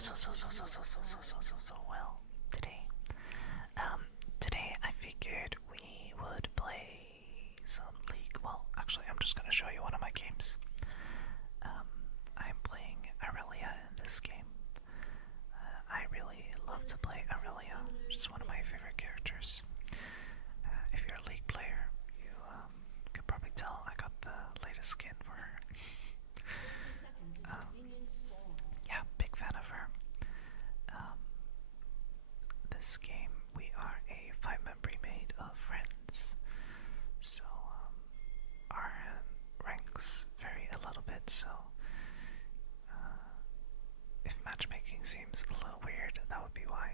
So well today. Today I figured we would play some League. Well, actually, I'm just gonna show you one of my games. I'm playing Irelia in this game. I really love to play Irelia. She's one of my favorite characters. If you're a League player, you could probably tell I got the latest skin for her. Yeah, big fan of her. This game, we are a 5-member made of friends, so our ranks vary a little bit, so if matchmaking seems a little weird, that would be why.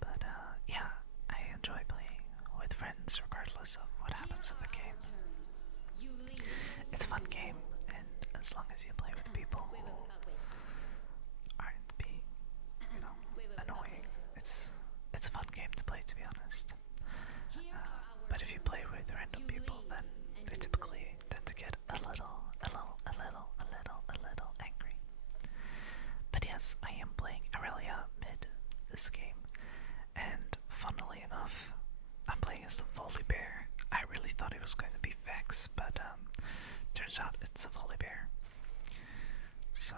But yeah, I enjoy playing with friends regardless of what happens in the game. It's a fun game, and as long as you play with people who aren't being, annoying, it's a fun game to play, to be honest. But if you play with random people, then they typically tend to get a little angry. But yes, I am playing Irelia mid this game, and funnily enough, I'm playing as the Volibear. I really thought it was going to be Vex, but turns out it's a Volibear. So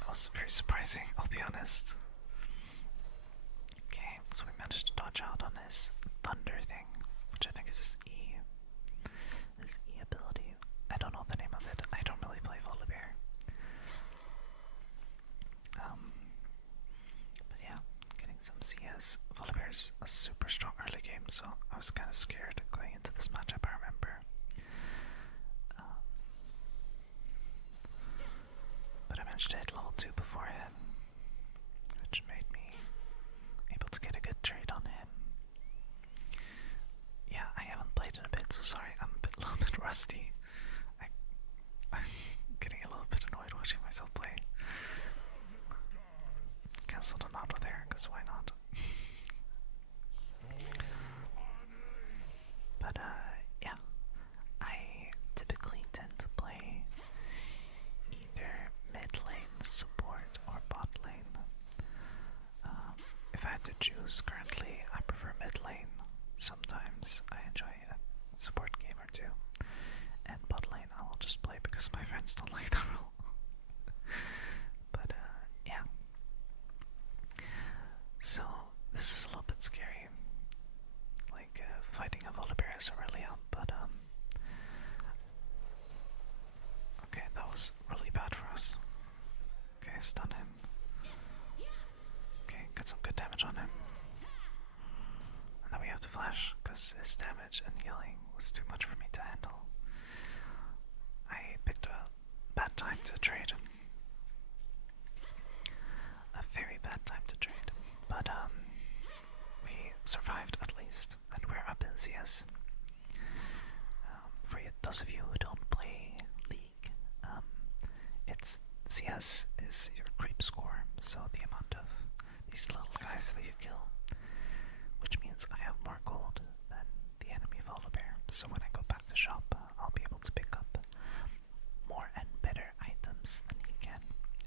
that was very surprising, I'll be honest. Okay, so we managed to dodge out on his thunder thing, which I think is his E. His E ability. I don't know the name of it. I don't really play Volibear. But yeah, getting some CS. Volibear's a super strong early game, so I was kind of scared going into this matchup, I remember. But I managed to hit level 2 before him, which made me able to get a good trade on him. Yeah, I haven't played in a bit, so sorry, I'm a little bit rusty. I'm getting a little bit annoyed watching myself play. Cancelled an auto there, because why not? But yeah, I typically tend to play either mid lane, support, or bot lane. If I had to choose currently, I prefer mid lane. Sometimes I enjoy a support game or two. And bot lane I will just play because my friends don't like the role. But yeah. So this is a little bit scary. Like fighting a Volibear is Irelia, but okay, that was really bad for us. Okay, stun him. Okay, got some good damage on him. And then we have to flash, because his damage and healing was too much for me to handle. I picked a bad time to trade. A very bad time to trade. But we survived at least, and we're up in CS. For those of you who don't play League, it's CS is your creep score, so the amount of these little guys that you kill, which means I have more gold than the enemy Volibear. So when I go back to shop, I'll be able to pick up more and better items than he can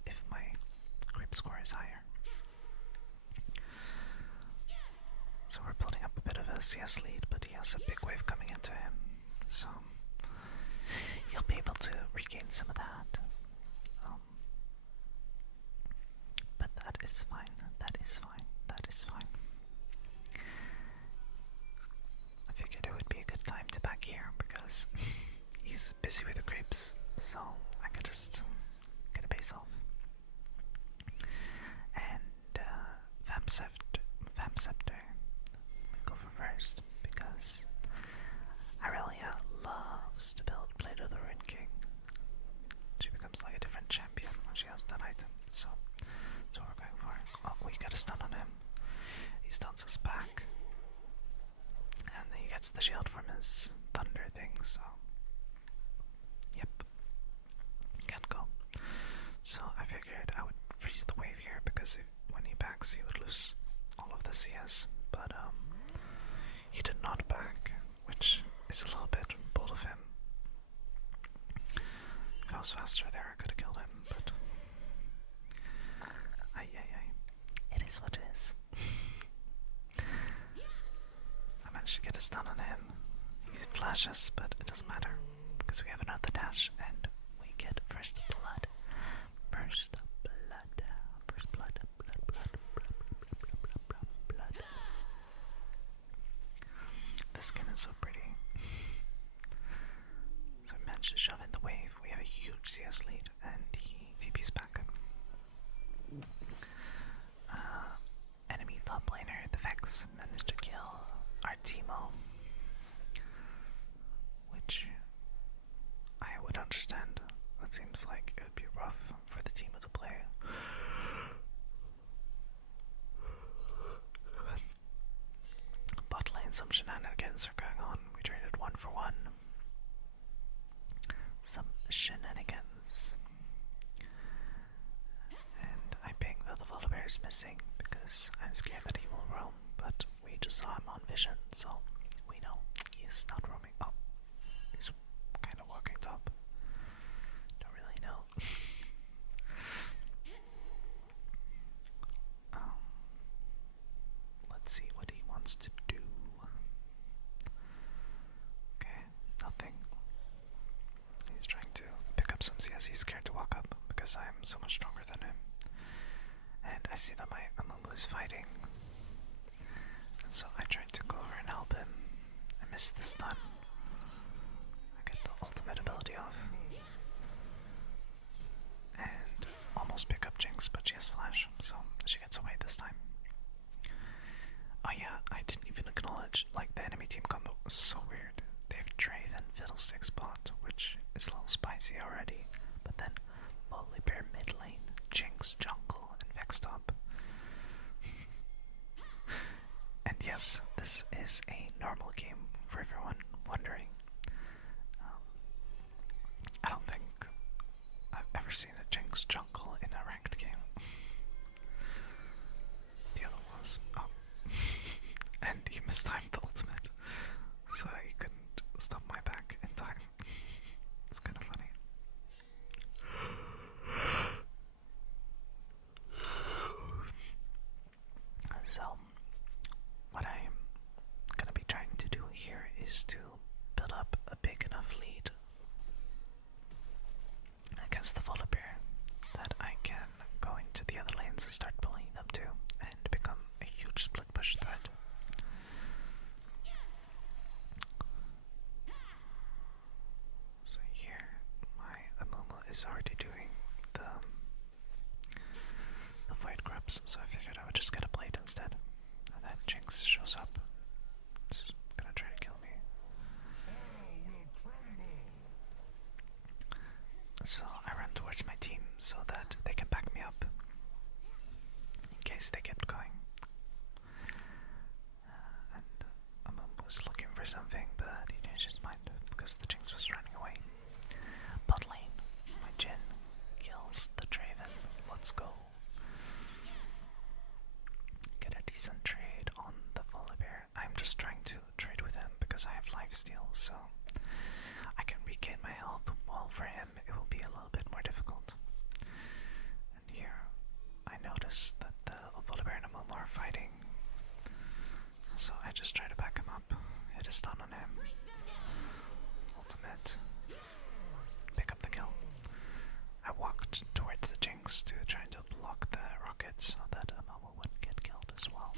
if my creep score is higher. So we're building up a bit of a CS lead, but he has a big wave coming into him, so he'll be able to regain some of that. But that is fine, that is fine, that is fine. I figured it would be a good time to back here because he's busy with the creeps, so I could just get a base off. And Vamscepter, we go for first because Irelia loves to build Blade of the Ruin King. She becomes like a different champion when she has that item, so that's what we're going for. Oh, we got a stun on him. He stuns us back. And then he gets the shield from his thunder thing, so yep. Can't go. So I figured I would freeze the wave here because when he backs he would lose all of the CS. But he did not back, which is a little bit bold of him. If I was faster there I could have killed him. is what it is. I managed to get a stun on him. He flashes, but it doesn't matter because we have another dash and we get first blood. First blood. First blood. Blood. The skin is so pretty. So we managed to shove in the wave. We have a huge CS lead and he TP's back. Enemy top laner, the Vex, managed to kill our Teemo, which I would understand. It seems like it would be rough for the Teemo to play. Bot lane, some shenanigans are going on. We traded 1-for-1. Some shenanigans. And I ping that the Volibear is missing because I'm scared that he will roam, but we just saw him on vision, so we know he is not roaming. Oh, he's kind of walking top. Don't really know. Let's see what he wants to do. Okay, nothing. He's trying to pick up some CS. He's scared to walk up because I'm so much stronger than him. And I see that my Amumu is fighting. And so I tried to go over and help him. I missed the stun. I get the ultimate ability off. And almost pick up Jinx, but she has flash, so she gets away this time. Oh yeah, I didn't even acknowledge, like, the enemy team combo was so weird. They have Draven, Fiddlesticks bot, which is a little spicy already, but then Volibear mid lane, Jinx jungle, and Vex top. And yes, this is a normal game for everyone wondering. I don't think I've ever seen a Jinx jungle in a ranked game. The other was, oh. And he mistimed the ultimate, so he couldn't stop my back in time. It's kind of funny. So, what I'm gonna be trying to do here is to build up a big enough lead against the Volibear that I can go into the other lanes and start bullying them too, and become a huge split push threat. So here, my Amumu is already doing the void grubs, so I figured I would just get a blade instead. And then Jinx shows up. She's gonna try to kill me. So I run towards my team so that they can back me up in case they kept going. And Amumu was looking for something, but he changed his mind because the Jinx was running away. Bot lane, my Jhin kills the Draven. Let's go. Get a decent trade on the Volibear. I'm just trying to trade with him because I have lifesteal, so I can regain my health, while for him it will be a little bit more difficult. And here I noticed that the Volibear and Amumu are fighting, so I just try to back him up, hit a stun on him, ultimate, pick up the kill. I walked towards the Jinx to try to block the rockets so that Amumu wouldn't get killed as well.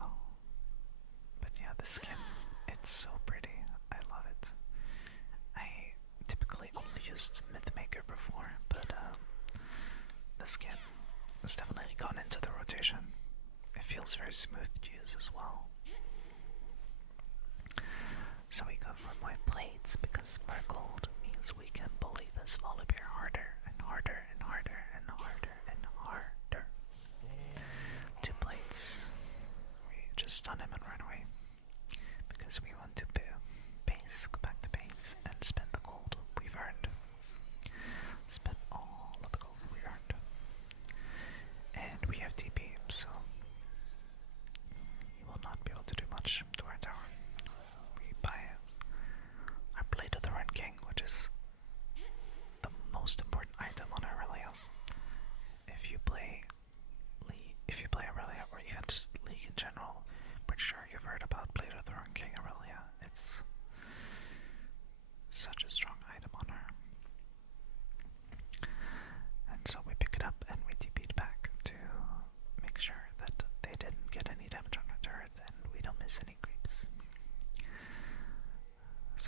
Oh, but yeah, the skin, it's so pretty. I love it. I typically only used Mythmaker before, but the skin has definitely gone into the rotation. It feels very smooth to use as well. So we go for more blades because more gold means we can bully this Volibear harder and harder and harder and harder and harder. 2 blades. We just stun him and run away because we want to base, go back to base and spend the gold we've earned. Spend all of the gold we earned. And we have TP, so he will not be able to do much to our tower. We buy our Blade of the Run King, which is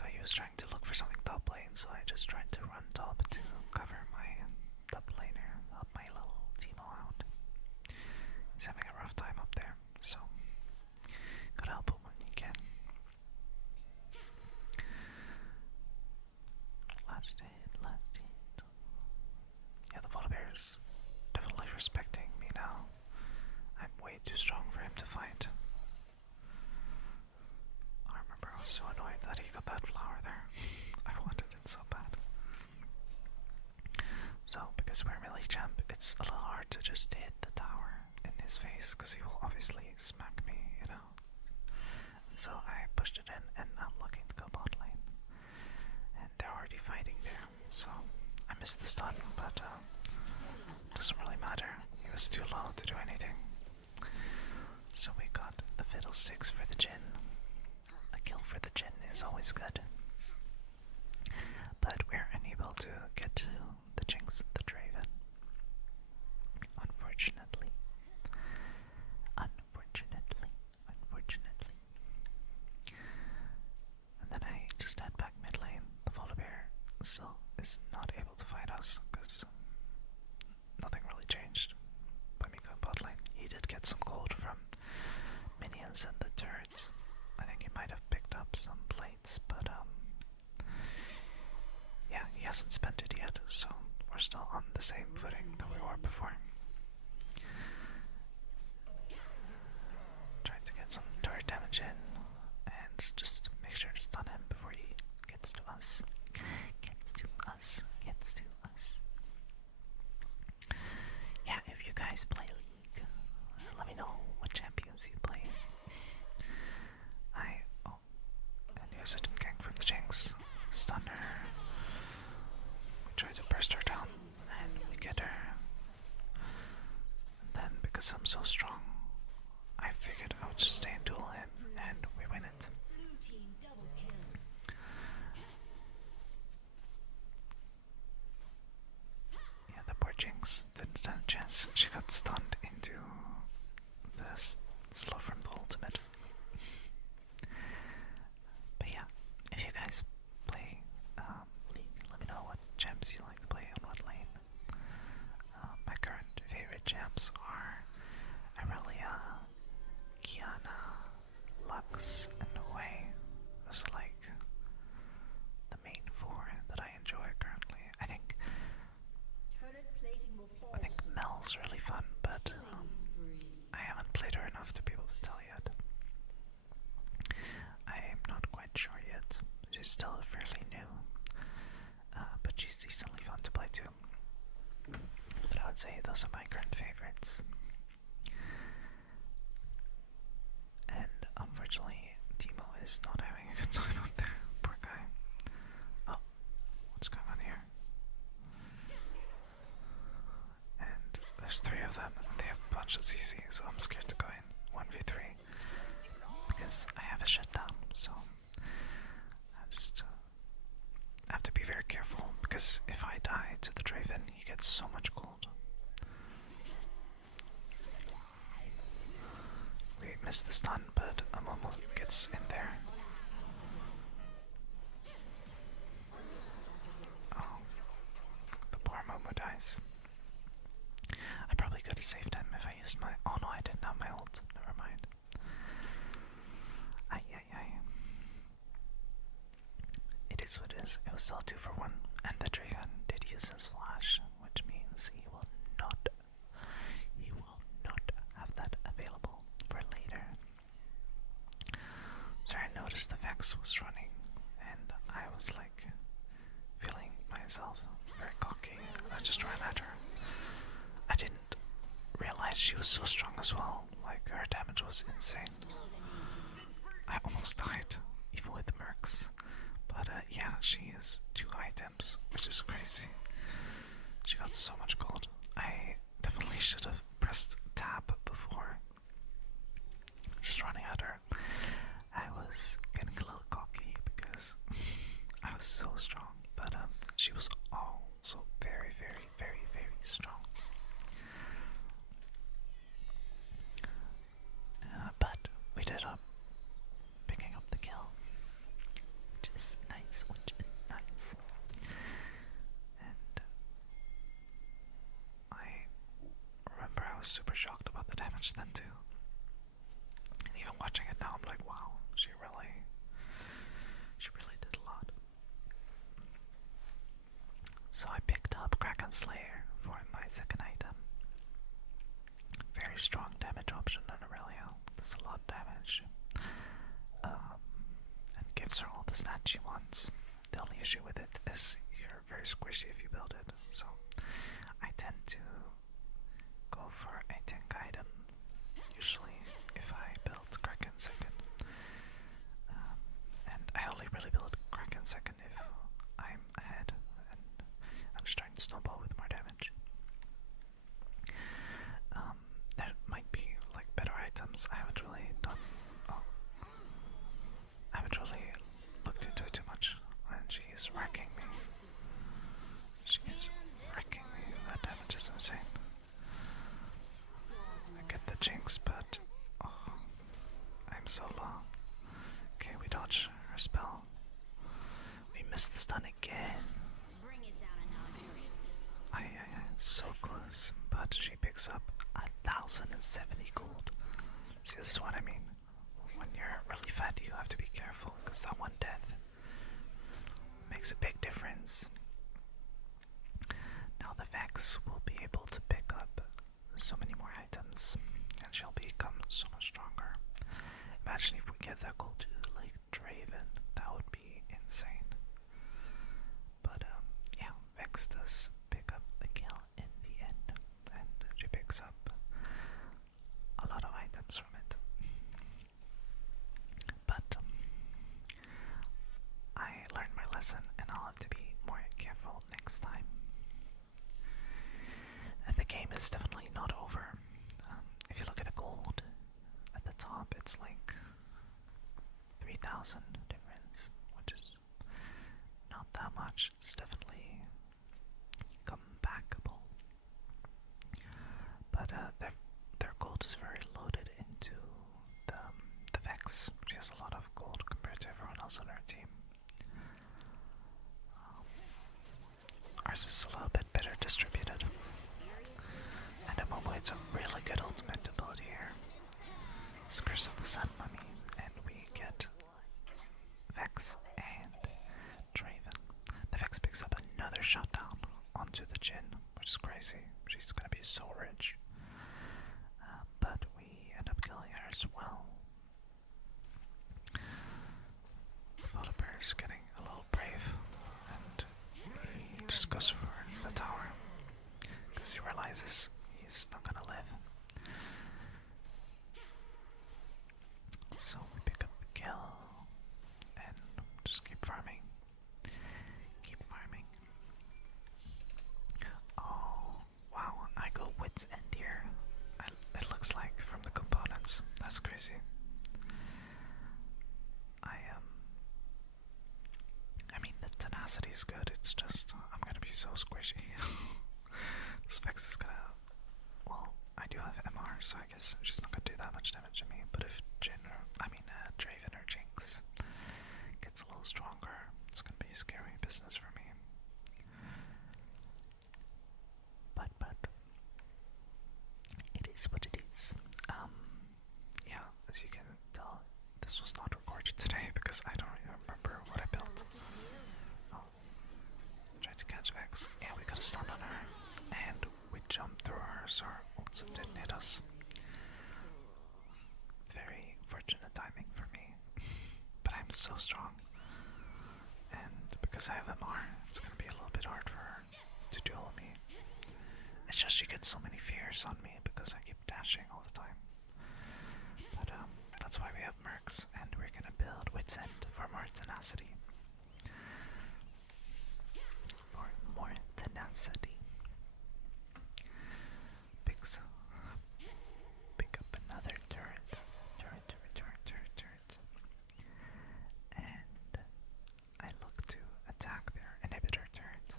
So he was trying to look for something top lane, so I just tried to run top to cover my top laner, help my little Teemo out. He's having a rough time up there, so gotta help him when you can. Last hit. Yeah, the Volibear's definitely respecting me now. I'm way too strong for him to fight. I remember I was so annoyed that he got that flower there. I wanted it so bad. So, because we're melee champ, it's a little hard to just hit the tower in his face, because he will obviously smack me, you know. So I pushed it in, and I'm looking to go bot lane. And they're already fighting there, so I missed the stun, but doesn't really matter. He was too low to do anything. So we got the Fiddlesticks for the Jhin. A kill for the Jhin is always good. But we're unable to get to the Jinx the Draven. Unfortunately. And then I just head back mid lane. The Volibear still is not able to fight us because nothing really changed by me going bot lane. He did get some gold from minions and the turrets. I think he might have picked up some plates, but yeah, he hasn't spent it yet, so we're still on the same footing that we were before. Trying to get some turret damage in and just make sure to stun him before he gets to us. Yeah, if you guys play League, let me know what champions you play. And here's a gang from the Jinx. Stun her. We try to burst her down, and we get her. And then, because I'm so strong, I figured I would just stay and duel him, and we win it. Yeah, the poor Jinx didn't stand a chance. She got stunned into the slow from the ultimate. But yeah, if you guys play League, let me know what champs you like to play on what lane. My current favorite champs are Irelia, Kiana, Lux, and Wei. Those are like the main four that I enjoy currently. I think Mel's really fun, but I haven't played her enough to be able to tell yet. I'm not quite sure yet. She's still fairly new, but she's decently fun to play too. But I would say those are my current favorites. And unfortunately, Teemo is not having a good time out there. Poor guy. Oh, what's going on here? And there's three of them, and they have a bunch of CC, so I'm scared to go in 1v3 because I have a shutdown. So I just have to be very careful, because if I die to the Draven, he gets so much gold. We missed the stun, but Amumu gets in there. Oh, the poor Amumu dies. I probably could have saved him if I used my... Oh no, I didn't have my ult. Never mind. It is what it is. It was still 2-for-1, and the Dragon did use his flash, which means he will not have that available for later. So I noticed the Vex was running, and I was like feeling myself very cocky. I just ran at her. I didn't realize she was so strong as well. Like, her damage was insane. I almost died, even with the Mercs. But yeah, she has 2 items, which is crazy. She got so much gold. I definitely should have pressed tab before just running at her. I was getting a little cocky because I was so strong, but she was also very, very, very, very strong. But we did up picking up the kill, which is nice. damage then too. And even watching it now, I'm like, wow, she really did a lot. So I picked up Kraken Slayer for my second item. Very strong damage option on Irelia. That's a lot of damage. And gives her all the stats she wants. The only issue with it is you're very squishy if you build it. So I tend to go for a tank item, usually if I build Kraken second. And I only really build Kraken second if I'm ahead and I'm just trying to snowball with more damage. There might be like better items. I haven't really looked into it too much, and she's wrecking me. She's wrecking me. That damage is insane. I get the jinx, but I'm so low. Okay, we dodge her spell. We missed the stun again. So close, but she picks up 1,070 gold. See, this is what I mean. When you're really fat, you have to be careful, because that one death makes a big difference. Now the Vex will be able to pick up so many more items, and she'll become so much stronger. Imagine if we get that gold to like Draven, that would be insane. But yeah, Vex does pick up the kill in the end, and she picks up a lot of items from it. But I learned my lesson, and I'll have to be more careful next time. And the game is definitely not over. If you look at the gold at the top, it's like 3,000 difference, which is not that much. It's definitely comebackable. But their gold is very loaded into the Vex. She has a lot of gold compared to everyone else on her team. Ours is a little bit better distributed. And at Momo, it's a really good ultimate ability here. It's Curse of the Sun Mummy, and we get Vex and Draven. The Vex picks up another shutdown onto the Jhin, which is crazy. She's gonna be so rich. But we end up killing her as well. Volibear's getting a little brave, and he just goes for the tower, because he realizes he's not gonna live. So we pick up the kill, and just keep farming. Keep farming. Oh, wow, I go wit's end here. It looks like from the components. That's crazy. I mean, the tenacity is good. It's just, I'm gonna be so squishy. This Vex is gonna, well, I do have MR, so I guess she's not gonna do that much damage to me. But if Draven or Jinx gets a little stronger, it's gonna be scary business for me. But it is what it is. Yeah, as you can tell, this was not recorded today because I don't even remember what I built. Oh, tried to catch Vex. Yeah, we got a stun on her, and we jumped through her, so our ults didn't hit us. Very fortunate timing for me. But I'm so strong, and because I have MR, it's gonna be a little bit hard for her to duel me. It's just she gets so many fears on me because I keep dashing all the time. But that's why we have Mercs, and we're gonna build Wit's End for more tenacity. For more tenacity. Pick up another turret. And I look to attack their inhibitor turret.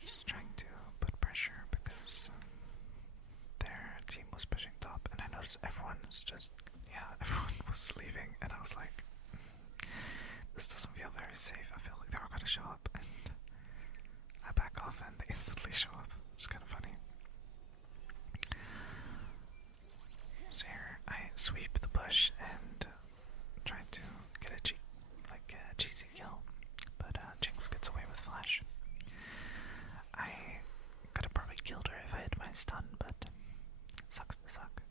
Just trying to put pressure because their team was pushing top, and I noticed everyone was leaving, and I was like, this doesn't feel very safe. I feel like they're all gonna show up, and I back off and they instantly show up. It's kind of funny. sweep the bush and try to get a cheesy kill, but Jinx gets away with flash. I could have probably killed her if I had my stun, but sucks to suck.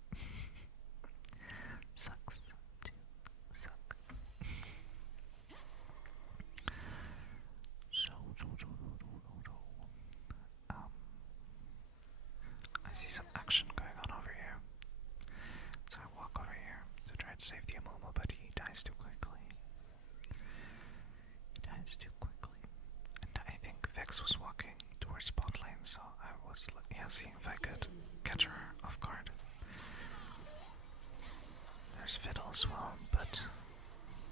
Sucks to suck. I see some action going on over here. So I walk over here to try to save the Amumu, but he dies too quickly. And I think Vex was walking towards bot lane, so I was seeing if I could catch her off guard. There's Fiddle as well, but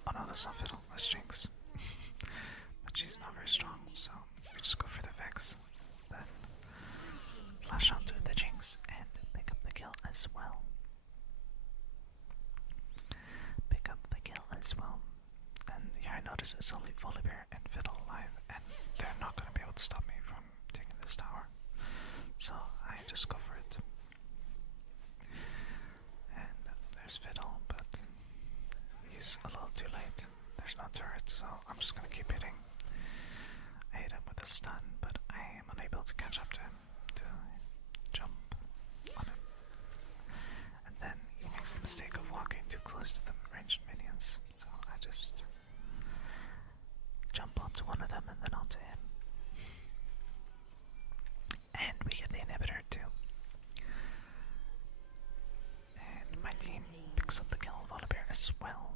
oh no, that's not Fiddle, that's Jinx. But she's not very strong, so we just go for the Vex. Then flash onto the Jinx and pick up the kill as well. And here I notice it's only Volibear and Fiddle alive, and they're not going to be able to stop me from taking this tower. So I just go for it. And there's Fiddle, but he's a little too late. There's no turret, so I'm just going to keep hitting. I hit him with a stun, but I am unable to catch up to him, to jump on him. And then he makes the mistake of walking too close to the ranged minions, so I just jump onto one of them and then onto him. And we get the inhibitor too. And my team picks up the kill of Volibear as well.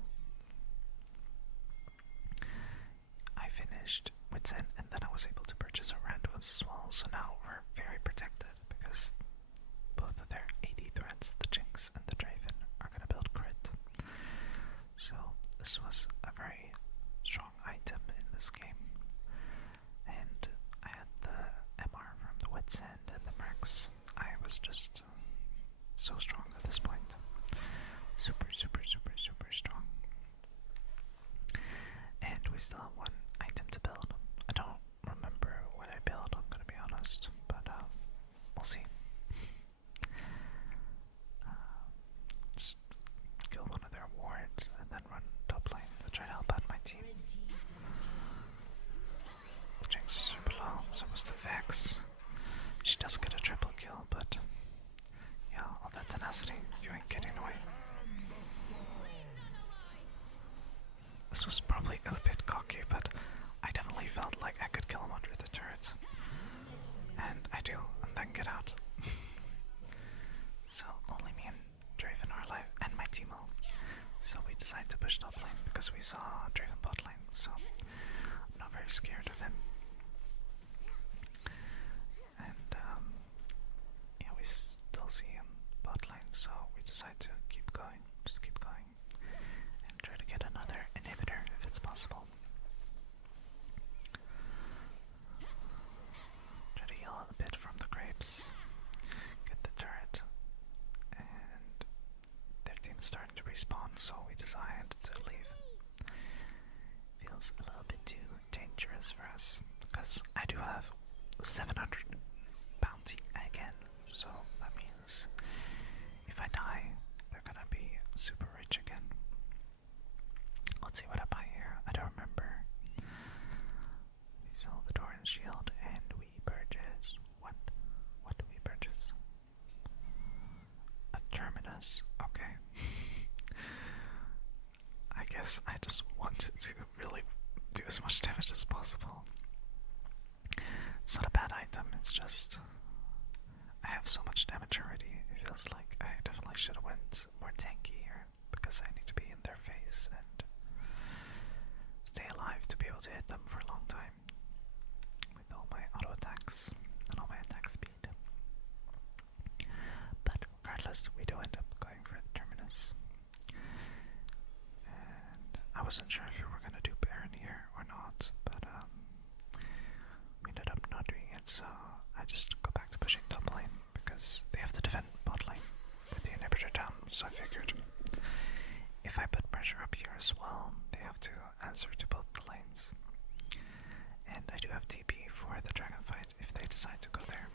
I finished with 10 and then I was able to purchase a Randuin's as well, so now we're very protected because both of their AD threats, the Jinx and the Draven, are going to build crit. So this was a very strong item in this game. And I had the MR from the Wit's End and the Max. I was just so strong at this point. Super strong. And we still have one item to build. I don't remember what I built, I'm gonna be honest, but we'll see. Just kill one of their wards and then run top lane to try to help out my team. The Jinx was super low, so was the Vex. She does get a triple kill, but yeah, all that tenacity, you ain't getting away. This was probably a bit cocky, but I definitely felt like I could kill him under the turret. And I do, and then get out. So only me and Draven are alive, and my teemo. So we decided to push top lane because we saw Draven bot lane, so I'm not very scared of him. And yeah, we still see him bot lane, so we decide to keep going, just keep going, and try to get another inhibitor if it's possible. Try to heal a bit from the grapes, get the turret, and their team is starting to respawn, so we decided to leave. Feels a little bit too dangerous for us, because I do have 700 bounty again, so that means if I die, they're gonna be super rich again. Let's see what I buy here. I don't remember. We sell the Doran shield and we purchase what? What do we purchase? A terminus. Okay. I guess I just wanted to really do as much damage as possible. It's not a bad item, it's just I have so much damage already. It feels like I definitely should have went more tanky here because I need to be in their face and stay alive to be able to hit them for a long time with all my auto attacks and all my attack speed. But regardless, we do end up going for the terminus. And I wasn't sure if we were gonna do Baron here or not, but we ended up not doing it, so I just go back to pushing top lane because they have to defend bot lane with the inhibitor down, so I figured if I put pressure up here as well, they have to answer to both the lanes. And I do have TP for the dragon fight if they decide to go there.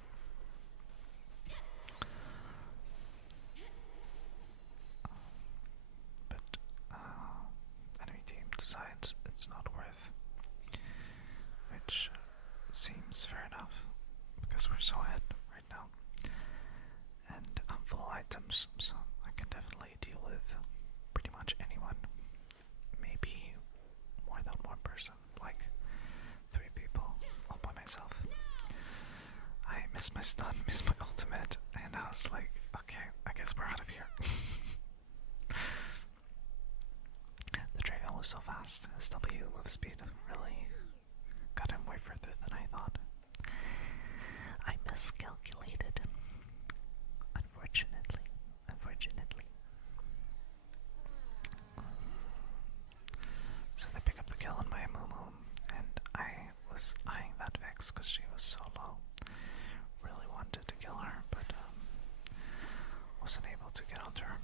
items, so I can definitely deal with pretty much anyone. Maybe more than one person, like 3 people all by myself. I missed my stun, missed my ultimate, and I was like, okay, I guess we're out of here. The Draven was so fast. His W move speed really got him way further than I thought. I miscalculated. Unfortunately. So they pick up the kill on my Mumu, and I was eyeing that Vex because she was so low. Really wanted to kill her, but wasn't able to get onto her.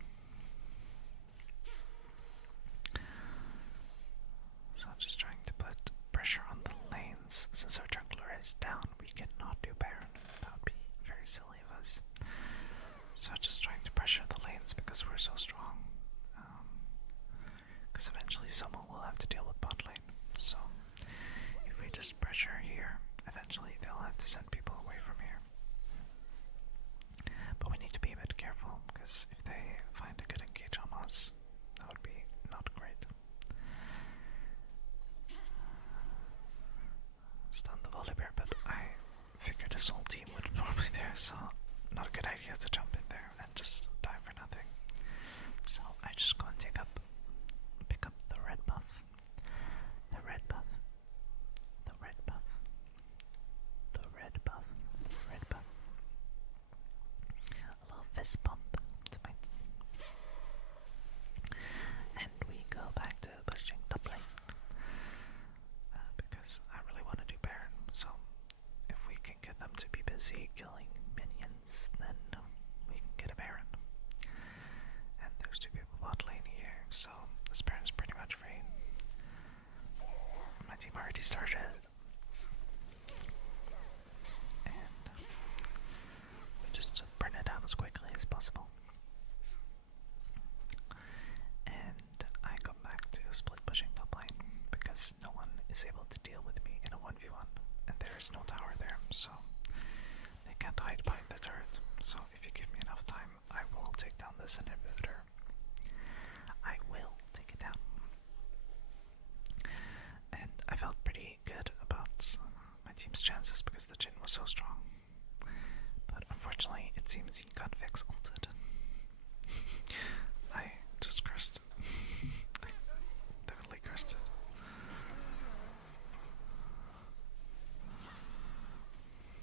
So I'm just trying to put pressure on the lanes. Since our jungler is down, we cannot do Baron. That would be very silly of us. So just trying to pressure the lanes because we're so strong. Because eventually someone will have to deal with bot lane. So if we just pressure here, eventually they'll have to send people away from here. But we need to be a bit careful, because if they find a good engage on us, that would be not great. Stun the Volibear, but I figured his whole team would probably be there, so not a good idea to jump in there and just die for nothing. So I just go and pick up the red buff. The red buff. The red buff. The red buff. Red buff. A little fist bump to my team. And we go back to pushing top lane. Because I really want to do Baron, so if we can get them to be busy killing minions, then we can get a Baron. And there's 2 people bot lane here, so this Baron is pretty much free. My team already started, and we just burn it down as quickly as possible. And I come back to split pushing top lane because no one is able to deal with me in a 1v1, and there's no tower there, so they can't hide behind the turret. So if you give me enough time, I will take down this inhibitor. I will take it down. And I felt pretty good about my team's chances because the Jhin was so strong. But unfortunately, it seems he got Vex ulted. I just cursed. I definitely cursed it.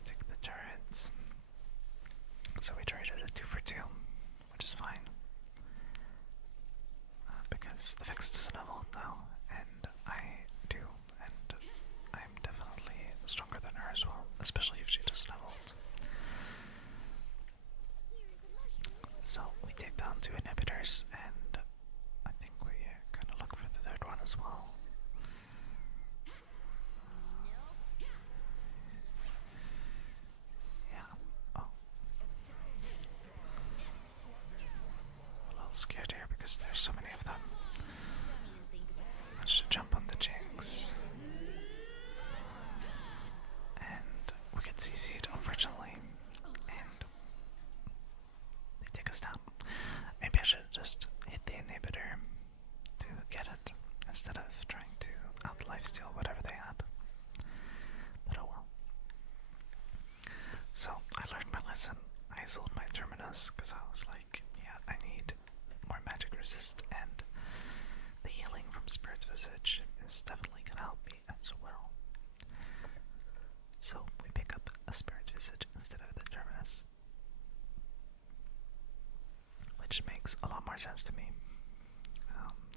Take the turrets. So we traded a 2 for 2, which is fine. Because the Vex doesn't have ult now, and I do, and I'm definitely stronger than her as well, especially if she doesn't have ult. So we take down 2 inhibitors, and I think we're gonna look for the 3rd one as well. Yeah. Oh. A little scared here because there's so many of them. I should jump on the Jinx. And we get CC'd, unfortunately. And they take us down. Maybe I should just hit the inhibitor to get it instead of trying to out lifesteal whatever they had. But oh well. So I learned my lesson. I sold my Terminus because I was like, yeah, I need more magic resist, and the healing from Spirit Visage is definitely gonna help me as well. So we pick up a Spirit Visage instead of the Terminus, which makes a lot more sense to me,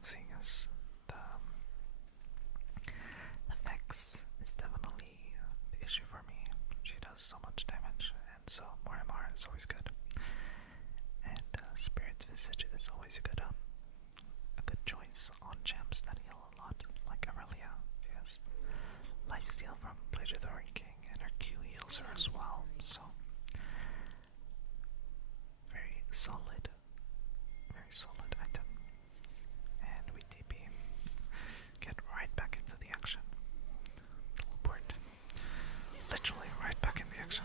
seeing as the Vex is definitely the issue for me. She does so much damage, and so more MR is always good. And Spirit Visage is always a good choice on champs that heal a lot, like Irelia. She has lifesteal from Blade of the Ring King, and her Q heals her as well, so very solid item. And we TP, get right back into the action. Teleport, literally right back in the action.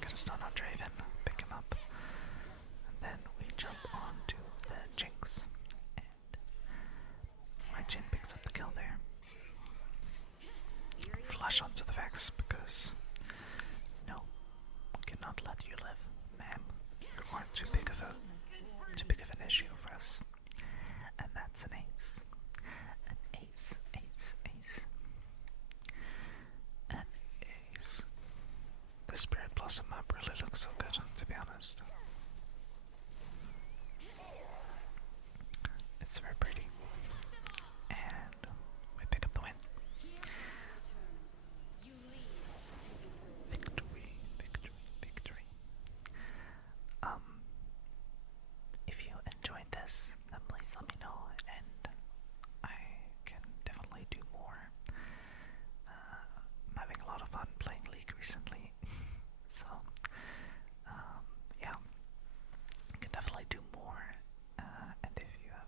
Get a stun on Draven, pick him up, and then we jump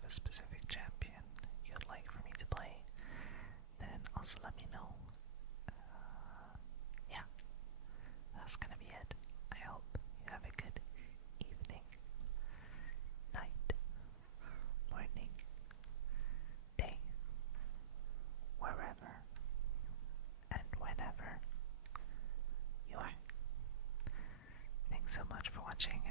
a specific champion you'd like for me to play, then also let me know. Yeah, that's gonna be it. I hope you have a good evening, night, morning, day, wherever and whenever you are. Thanks so much for watching,